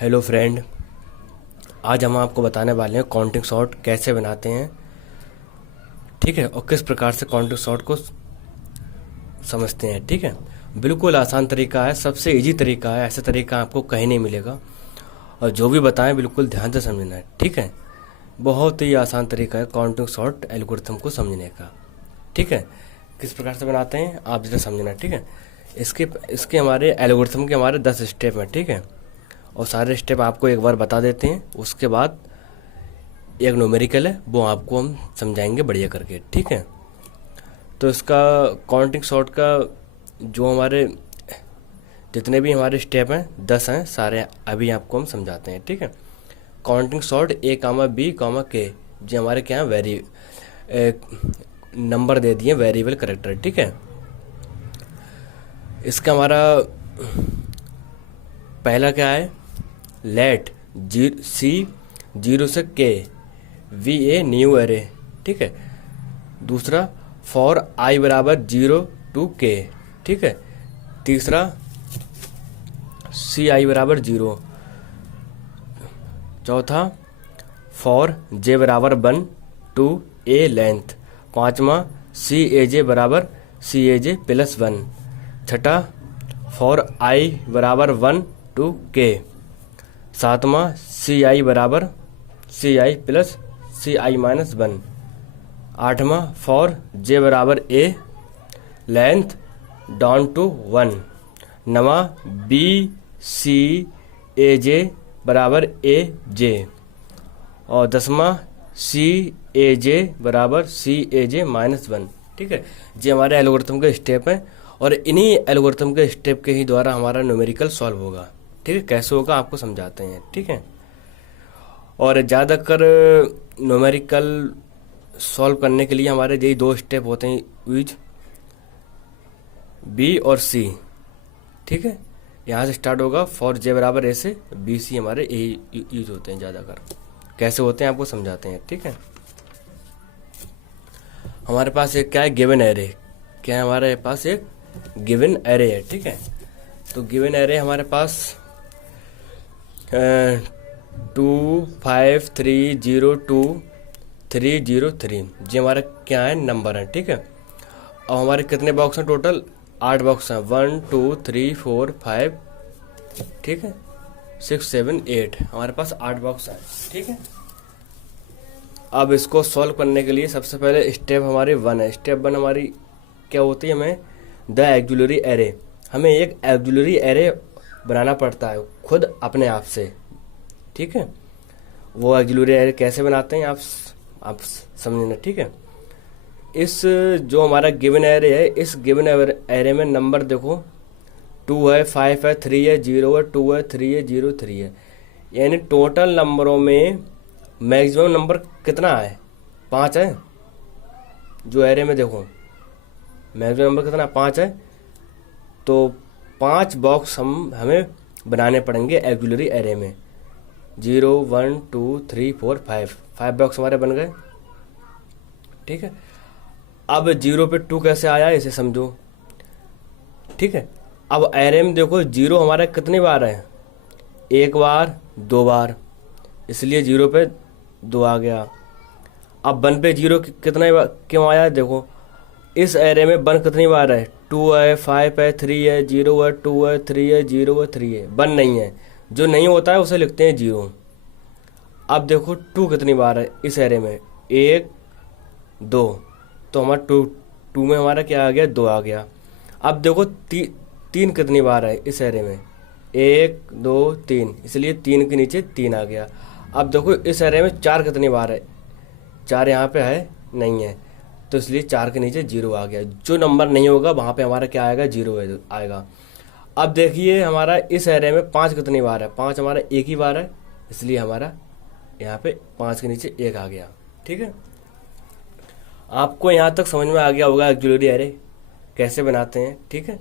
Hello friend, आज हम आपको बताने वाले हैं काउंटिंग सॉर्ट कैसे बनाते हैं। ठीक है, और किस प्रकार से काउंटिंग सॉर्ट को समझते हैं। ठीक है, बिल्कुल आसान तरीका है, सबसे इजी तरीका है, ऐसा तरीका आपको कहीं नहीं मिलेगा। और जो भी बताएं बिल्कुल ध्यान से समझना है। ठीक है, बहुत ही आसान तरीका है काउंटिंग सॉर्ट एल्गोरिथम को समझने का। ठीक है, किस प्रकार से बनाते हैं आप जरा समझना। ठीक है, इसके इसके हमारे एल्गोरिथम के हमारे 10 स्टेप हैं। ठीक है, और सारे स्टेप आपको एक बार बता देते हैं, उसके बाद एक न्यूमेरिकल है वो आपको हम समझाएंगे बढ़िया करके। ठीक है, तो इसका काउंटिंग सॉर्ट का जो हमारे जितने भी हमारे स्टेप हैं 10 हैं सारे, अभी आपको हम समझाते हैं। ठीक है, काउंटिंग सॉर्ट ए कामा बी कामा के, जो हमारे क्या है नंबर दे दिए वेरिएबल करेक्टर। ठीक है, इसका हमारा पहला क्या है, लेट सी 0 से के वी ए न्यू एरे। ठीक है, दूसरा फॉर आई बराबर 0 टू के। ठीक है, तीसरा सी आई बराबर 0। चौथा फॉर जे बराबर 1 टू ए लेंथ। पांचवा सी ए जे बराबर सी ए जे प्लस 1। छठा फॉर आई बराबर 1 टू के। सातवां सी आई बराबर सी आई प्लस सी आई माइनस 1। आठवां फॉर जे बराबर ए लेंथ डाउन टू 1। नवा बी सी ए जे बराबर ए जे। और 10वां सी ए जे बराबर सी ए जे माइनस 1। ठीक है, ये हमारे एल्गोरिथम के स्टेप हैं, और इन्हीं एल्गोरिथम के स्टेप के ही द्वारा हमारा न्यूमेरिकल सॉल्व होगा। ठीक है, कैसे होगा आपको समझाते हैं। ठीक है, और ज़्यादातर न्यूमेरिकल सॉल्व करने के लिए हमारे यही दो स्टेप होते हैं, यूज बी और सी। ठीक है, यहाँ से स्टार्ट होगा, फॉर जे बराबर ए से बी सी हमारे यही यूज होते हैं ज़्यादातर। कैसे होते हैं आपको समझाते हैं। ठीक है, हमारे पास एक क्या है, गिवन एरे। क्या है हमारे पास, एक गिवन एरे है। ठीक है, तो गिवन एरे हमारे पास 2 5 3 0 2 3 0 3, ये हमारे क्या है नंबर है। ठीक है, और हमारे कितने बॉक्स हैं टोटल, 8 बॉक्स हैं, 1 2 3 4 5। ठीक है, 6 7 8, हमारे पास 8 बॉक्स हैं। ठीक है, अब इसको सॉल्व करने के लिए सबसे पहले स्टेप हमारी 1 है। स्टेप 1 हमारी क्या होती है, हमें द एक्जुलरी एरे, हमें एक एक्जुलरी एरे बनाना पड़ता है खुद अपने आप से। ठीक है, वो एक्जुलरी एरे कैसे बनाते हैं आप समझना। ठीक है, इस जो हमारा गिवन एरे है, इस गिवन एरे में नंबर देखो 2 है, 5 है, 3 है, 0 है, 2 है, 3 है, 0 3 है। यानी टोटल नंबरों में मैक्सिमम नंबर कितना है, 5 है। जो एरे में देखो मैक्सिमम नंबर कितना, 5 है। तो 5 बॉक्स हमें बनाने पड़ेंगे एक्जुलरी एरे में। 0 1 2 3 4 5 बॉक्स हमारे बन गए। ठीक है, अब 0 पे 2 कैसे आया इसे समझो। ठीक है, अब एरे में देखो 0 हमारा कितनी बार है, एक बार, 2 बार, इसलिए 0 पे 2 आ गया। अब 1 पे 0 कितना क्यों आया, देखो इस एरे में 1 कितनी बार है, 2 है, 5 है, 3 है, 0 है, 2 है, 3 है, 0 है, 3 है। 1 नहीं है, जो नहीं होता है उसे लिखते हैं 0। अब देखो 2 कितनी बार है इस एरे में, 1 2, तो हमारा 2 में हमारा क्या आ गया, 2 आ गया। अब देखो 3 कितनी बार है इस एरे में, 1 2 3, इसलिए 3 के नीचे 3 आ गया। अब देखो इस एरे में 4 कितनी बार है, 4 यहाँ पे है नहीं है, तो इसलिए 4 के नीचे 0 आ गया। जो नंबर नहीं होगा वहाँ पे हमारा क्या आएगा, 0 आएगा। अब देखिए हमारा इस एरे में 5 कितनी बार है, 5 हमारा एक ही बार है, इसलिए हमारा यहाँ पे 5 के नीचे 1 आ गया। ठीक है, आपको यहाँ तक समझ में आ गया होगा एक्जुलरी एरे कैसे बनाते हैं। ठीक है,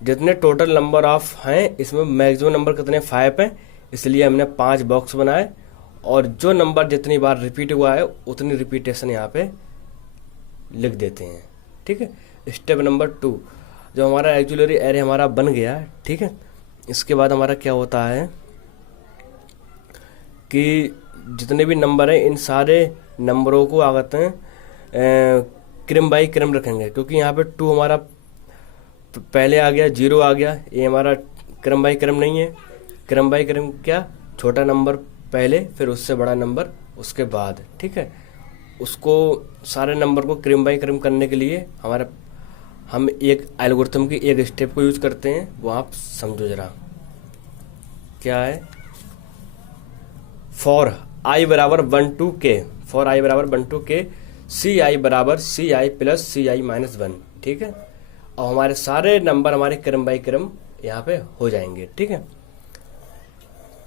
जितने टोटल नंबर ऑफ हैं इसमें मैक्सिमम नंबर कितने, 5 हैं, इसलिए हमने 5 बॉक्स बनाए, और जो नंबर जितनी बार रिपीट हुआ है उतनी रिपीटेशन यहाँ पे लिख देते हैं। ठीक है, स्टेप नंबर 2, जो हमारा एक्जुलरी एरे हमारा बन गया। ठीक है, इसके बाद हमारा क्या होता है, कि जितने भी नंबर हैं इन सारे नंबरों को आ कहते हैं क्रम बाई क्रम रखेंगे, क्योंकि यहाँ पे 2 हमारा पहले आ गया, 0 आ गया, ये हमारा क्रम बाई क्रम नहीं है। क्रम बाई क्रम क्या, छोटा नंबर पहले फिर उससे बड़ा नंबर उसके बाद, ठीक है। उसको सारे नंबर को क्रम बाई क्रम करने के लिए हम एक एल्गोरिथम की एक स्टेप को यूज करते हैं, वो आप समझो जरा क्या है। फॉर आई बराबर 1 to k, फॉर आई बराबर 1 to k, सी आई बराबर सी आई प्लस सी आई माइनस 1, ठीक है। और हमारे सारे नंबर हमारे क्रम बाई क्रम यहाँ पे हो जाएंगे, ठीक है।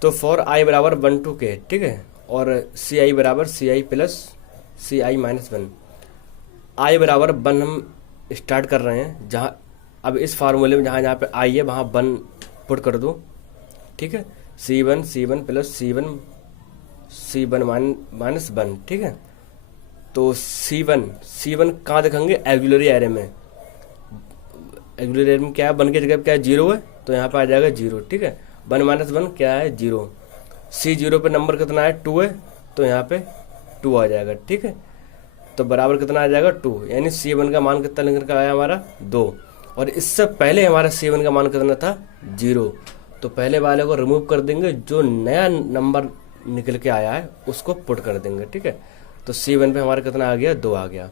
तो फॉर आई बराबर 1 to k, ठीक है, और सी आई बराबर सी आई प्लस सी आई माइनस 1, आई बराबर 1 हम स्टार्ट कर रहे हैं। जहाँ अब इस फार्मूले में जहाँ जहाँ पे आई है वहाँ 1 पुट कर दो, ठीक है। C1 प्लस C1 माइनस 1, ठीक है। तो C1 कहाँ देखेंगे, एक्सिलरी एरे में। एक्सिलरी एरे में क्या है, 1 की जगह क्या है, 0 है, तो यहाँ पे आ जाएगा 0, ठीक है। 1 माइनस 1 क्या है, 0। C0 पे नंबर कितना है, 2 है, तो यहाँ पे 2 आ जाएगा, ठीक है। तो बराबर कितना आ जाएगा, 2, यानी C1 का मान कितना निकल कर आया हमारा, 2। और इससे पहले हमारा C1 का मान कितना था, 0। तो पहले वाले को रिमूव कर देंगे, जो नया नंबर निकल के आया है उसको पुट कर देंगे, ठीक है। तो C1 पे हमारा कितना आ गया, 2 आ गया।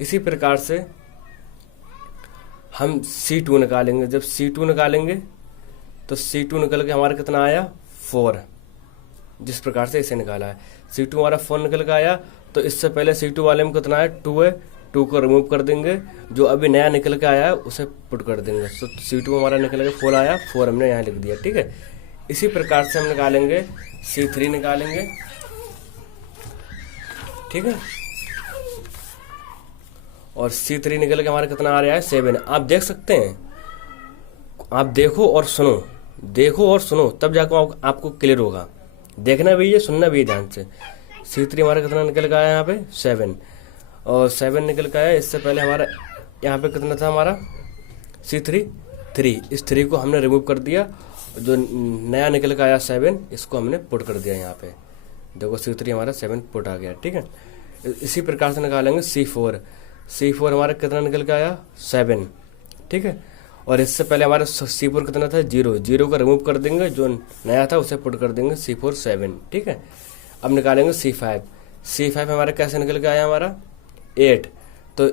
इसी प्रकार से हम C2 निकालेंगे। जब C2 निकालेंगे तो C2 निकल के हमारा कितना आया, 4। जिस प्रकार से इसे निकाला है, C2 हमारा 4 निकल के आया। तो इससे पहले C2 वाले में कितना है, 2 है, 2 को रिमूव कर देंगे, जो अभी नया निकल के आया है उसे पुट कर देंगे। तो C2 हमारा निकल के 4 आया, 4 हमने यहाँ लिख दिया, ठीक है। इसी प्रकार से हम निकालेंगे C3 निकालेंगे, ठीक है। और C3 निकल के हमारा कितना आ रहा है, 7। आप देख सकते हैं, आप देखो और सुनो तब जाकर आपको क्लियर होगा। देखना भी है, सुनना भी है ध्यान से। C3 हमारा कितना निकल के आया यहाँ पे, 7, और 7 निकल के आया। इससे पहले हमारा यहाँ पे कितना था हमारा C3, 3। इस 3 को हमने रिमूव कर दिया, जो नया निकल के आया 7, इसको हमने पुट कर दिया यहाँ पे। देखो C3 हमारा 7 पुट आ गया, ठीक है। इसी प्रकार से निकालेंगे C4 हमारा कितना निकल के आया, 7, ठीक है। और इससे पहले हमारा C4 कितना था, 0 को रिमूव कर देंगे, जो नया था उसे पुट कर देंगे, C4 7, ठीक है। अब निकालेंगे C5 हमारा कैसे निकल के आया हमारा, 8। तो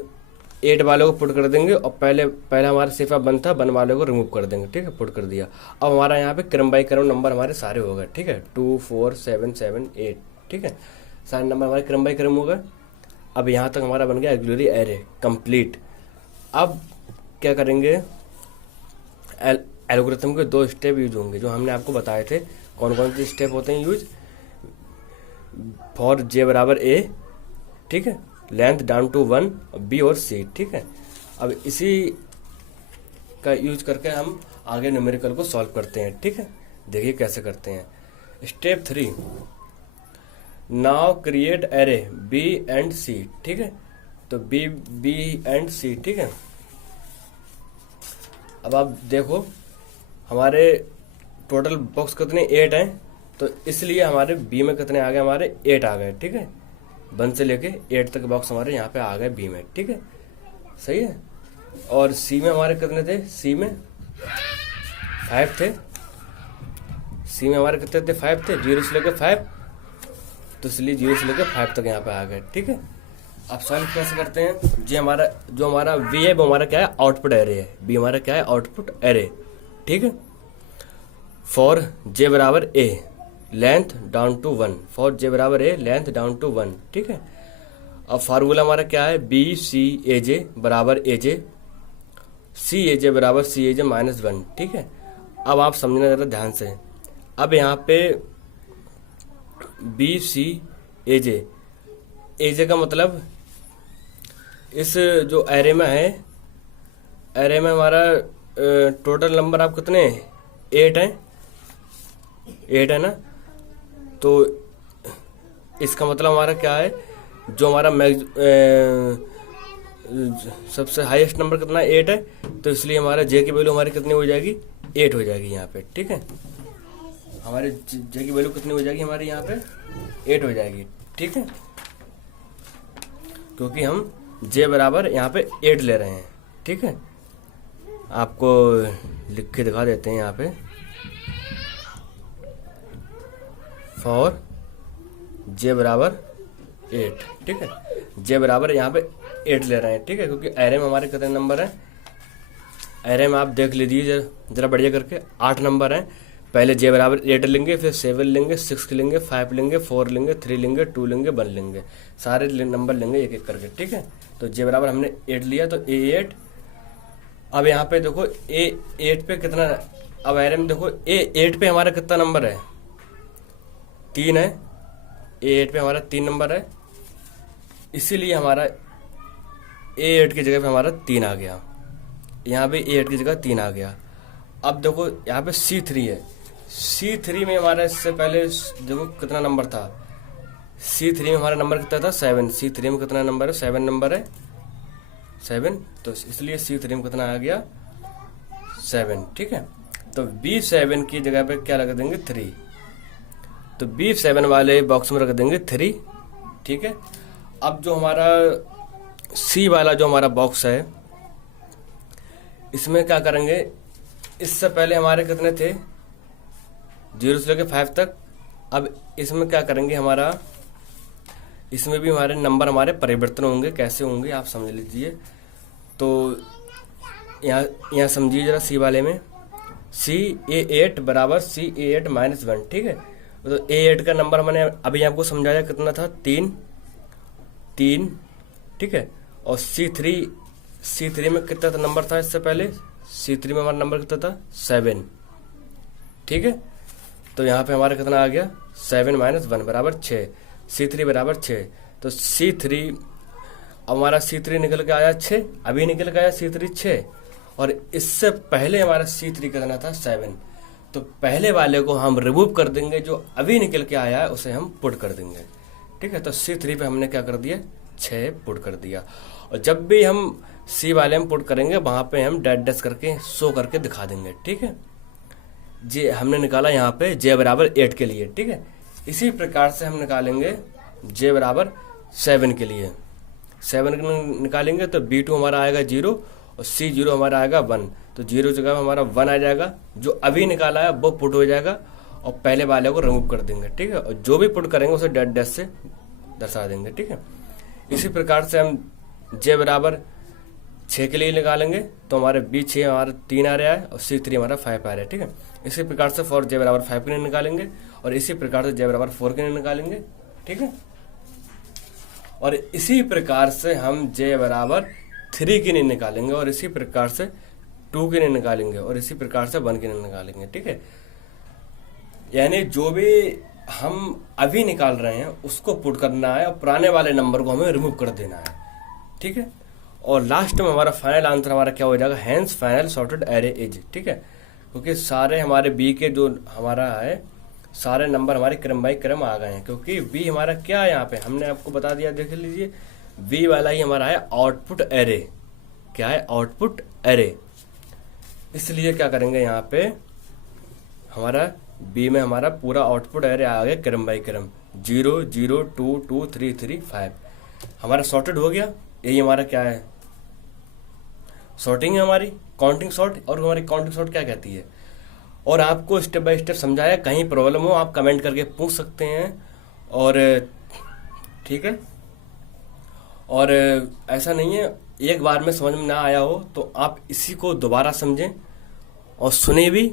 8 वाले को पुट कर देंगे, और पहले हमारा C5 1 था, 1 वाले को रिमूव कर देंगे, ठीक है, पुट कर दिया। अब हमारा यहाँ पे क्रम बाई क्रम नंबर हमारे सारे हो गए, ठीक है। 2 4 7 7 8, ठीक है, सारे नंबर हमारे क्रम बाई क्रम हो गए। अब यहाँ तक हमारा बन गया एक्सिलरी एरे कंप्लीट। अब क्या करेंगे, एल्गोरिथम के 2 स्टेप यूज होंगे, जो हमने आपको बताए थे। कौन कौन से स्टेप होते हैं यूज, फॉर J बराबर A, ठीक है, लेंथ डाउन टू 1, B और C, ठीक है। अब इसी का यूज करके हम आगे न्यूमेरिकल को सॉल्व करते हैं, ठीक है। देखिए कैसे करते हैं। Step 3, now create array B and C, ठीक है। तो B एंड C, ठीक है। अब आप देखो हमारे टोटल बॉक्स कितने, 8 हैं, तो इसलिए हमारे B में कितने आ गए, हमारे 8 आ गए, ठीक है। 1 से लेके 8 तक बॉक्स हमारे यहाँ पे आ गए B में, ठीक है, सही है। और C में हमारे कितने थे, C में 5 थे, C में हमारे कितने थे, 5 थे, 0 से लेकर 5, तो इसलिए 0 से लेकर 5 तक यहाँ पे आ गए, ठीक है। अब सॉल्व कैसे करते हैं, जो हमारा V है वो हमारा क्या है, आउटपुट एरे है। B हमारा क्या है, आउटपुट एरे, ठीक है। फॉर J बराबर A, length down to 1, for J बराबर A, लेंथ डाउन टू 1, ठीक है। अब फार्मूला हमारा क्या है, BCAJ बराबर AJ, CAJ बराबर CAJ माइनस 1, ठीक है। अब आप समझना ज़रा ध्यान से। अब यहाँ पे BCAJ, AJ का मतलब इस जो एरे में है, एरे में हमारा टोटल नंबर आप कितने, 8 हैं, 8 है ना। तो इसका मतलब हमारा क्या है, जो हमारा सबसे हाईएस्ट नंबर कितना है, 8 है। तो इसलिए हमारा J की वैल्यू हमारी कितनी हो जाएगी, 8 हो जाएगी यहाँ पे, ठीक है। हमारी जे की वैल्यू कितनी हो जाएगी हमारी यहाँ पे 8 हो जाएगी, ठीक है, क्योंकि हम जे बराबर यहाँ पे 8 ले रहे हैं, ठीक है। आपको लिख के दिखा देते हैं यहाँ पे, फॉर जे बराबर 8, ठीक है, जे बराबर यहाँ पे 8 ले रहे हैं, ठीक है, क्योंकि एरे में हमारे कितने नंबर हैं, एरे में आप देख लीजिए जरा बढ़िया करके 8 नंबर हैं। पहले जे बराबर 8 लेंगे, फिर 7 लेंगे, 6 लेंगे, 5 लेंगे, 4 लेंगे, 3 लेंगे, 2 लेंगे, 1 लेंगे, सारे नंबर लेंगे एक एक करके, ठीक है। तो जे बराबर हमने 8 लिया, तो A8। अब यहाँ पे देखो A8 पे कितना, अब एरे में देखो A8 पे हमारा कितना नंबर है, 3 है, A8 पे हमारा 3 नंबर है, इसीलिए हमारा A8 की जगह पे हमारा 3 आ गया, यहाँ पे A8 की जगह 3 आ गया। अब देखो यहाँ पे C3 है, C3 में हमारा इससे पहले देखो कितना नंबर था, C3 में हमारा नंबर कितना था 7, C3 में कितना नंबर है 7 नंबर है 7, तो इसलिए C3 में कितना आ गया 7, ठीक है। तो B7 की जगह पे क्या रख देंगे 3, तो B7 वाले बॉक्स में रख देंगे 3, ठीक है। अब जो हमारा C वाला जो हमारा बॉक्स है, इसमें क्या करेंगे, इससे पहले हमारे कितने थे 0 से लेकर 5 तक। अब इसमें क्या करेंगे, हमारा इसमें भी हमारे नंबर हमारे परिवर्तन होंगे, कैसे होंगे आप समझ लीजिए। तो यहाँ समझिए जरा C वाले में, CA8 बराबर CA8 माइनस 1, ठीक है। तो A8 का नंबर मैंने अभी आपको समझाया कितना था 3, ठीक है। और C3 में कितना था नंबर था इससे पहले, C3 में हमारा नंबर कितना था 7, ठीक है। तो यहाँ पे हमारा कितना आ गया 7 माइनस 1 बराबर 6, C3 बराबर 6। तो C3 हमारा C3 निकल के आया 6, अभी निकल के आया C3 6, और इससे पहले हमारा C3 कितना था 7। तो पहले वाले को हम रिमूव कर देंगे, जो अभी निकल के आया है उसे हम पुट कर देंगे, ठीक है। तो C3 पे हमने क्या कर दिया 6 पुट कर दिया, और जब भी हम C वाले में पुट करेंगे वहां पे हम डैश डैश करके शो करके दिखा देंगे, ठीक है। जे हमने निकाला यहाँ पे J बराबर 8 के लिए, ठीक है। इसी प्रकार से हम निकालेंगे J बराबर 7 के लिए, 7 निकालेंगे तो B2 हमारा आएगा 0 और C0 हमारा आएगा 1, तो 0 जगह हमारा 1 आ जाएगा, जो अभी निकाला है वो पुट हो जाएगा और पहले वाले को रिमूव कर देंगे, ठीक है। और जो भी पुट करेंगे उसे डैश डैश से दर्शा देंगे, ठीक है। इसी प्रकार से हम J बराबर 6 के लिए निकालेंगे, तो हमारे B6 हमारा 3 आ रहा है और C3 हमारा 5 आ रहा है, ठीक है। इसी प्रकार से फॉर J बराबर 5 के लिए निकालेंगे, और इसी प्रकार से J बराबर 4 के लिए निकालेंगे, ठीक है। और इसी प्रकार से हम J बराबर 3 के लिए निकालेंगे, और इसी प्रकार से 2 के लिए निकालेंगे, और इसी प्रकार से 1 के लिए निकालेंगे, ठीक है। यानी जो भी हम अभी निकाल रहे हैं उसको पुट करना है और पुराने वाले नंबर को हमें रिमूव कर देना है, ठीक है। और लास्ट में हमारा फाइनल आंसर हमारा क्या हो जाएगा, hence final sorted array is, ठीक है, क्योंकि सारे हमारे बी के जो हमारा है सारे नंबर हमारे क्रम बाई क्रम आ गए हैं, क्योंकि बी हमारा क्या है, यहाँ पे हमने आपको बता दिया, देख लीजिए बी वाला ही हमारा है आउटपुट एरे, क्या है आउटपुट एरे। इसलिए क्या करेंगे, यहाँ पे हमारा बी में हमारा पूरा आउटपुट एरे आ गया क्रम बाई क्रम, 0 0 2 2 3 3 5 हमारा सॉर्टेड हो गया। यही हमारा क्या है, सॉर्टिंग है हमारी, काउंटिंग सॉर्ट। और हमारी काउंटिंग सॉर्ट क्या कहती है, और आपको स्टेप बाय स्टेप समझाया, कहीं प्रॉब्लम हो आप कमेंट करके पूछ सकते हैं, और ठीक है। और ऐसा नहीं है एक बार में समझ में ना आया हो तो आप इसी को दोबारा समझें और सुने भी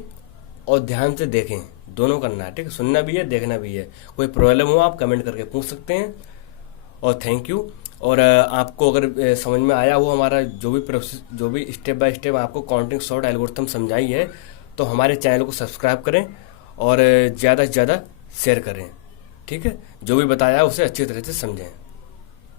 और ध्यान से देखें, दोनों करना है, ठीक है। सुनना भी है, देखना भी है। कोई प्रॉब्लम हो आप कमेंट करके पूछ सकते हैं, और थैंक यू। और आपको अगर समझ में आया हो हमारा जो भी प्रोसेस, जो भी स्टेप बाय स्टेप आपको काउंटिंग सॉर्ट एल्गोरिथम समझाई है, तो हमारे चैनल को सब्सक्राइब करें और ज़्यादा से ज़्यादा शेयर करें, ठीक है। जो भी बताया उसे अच्छी तरह से समझें।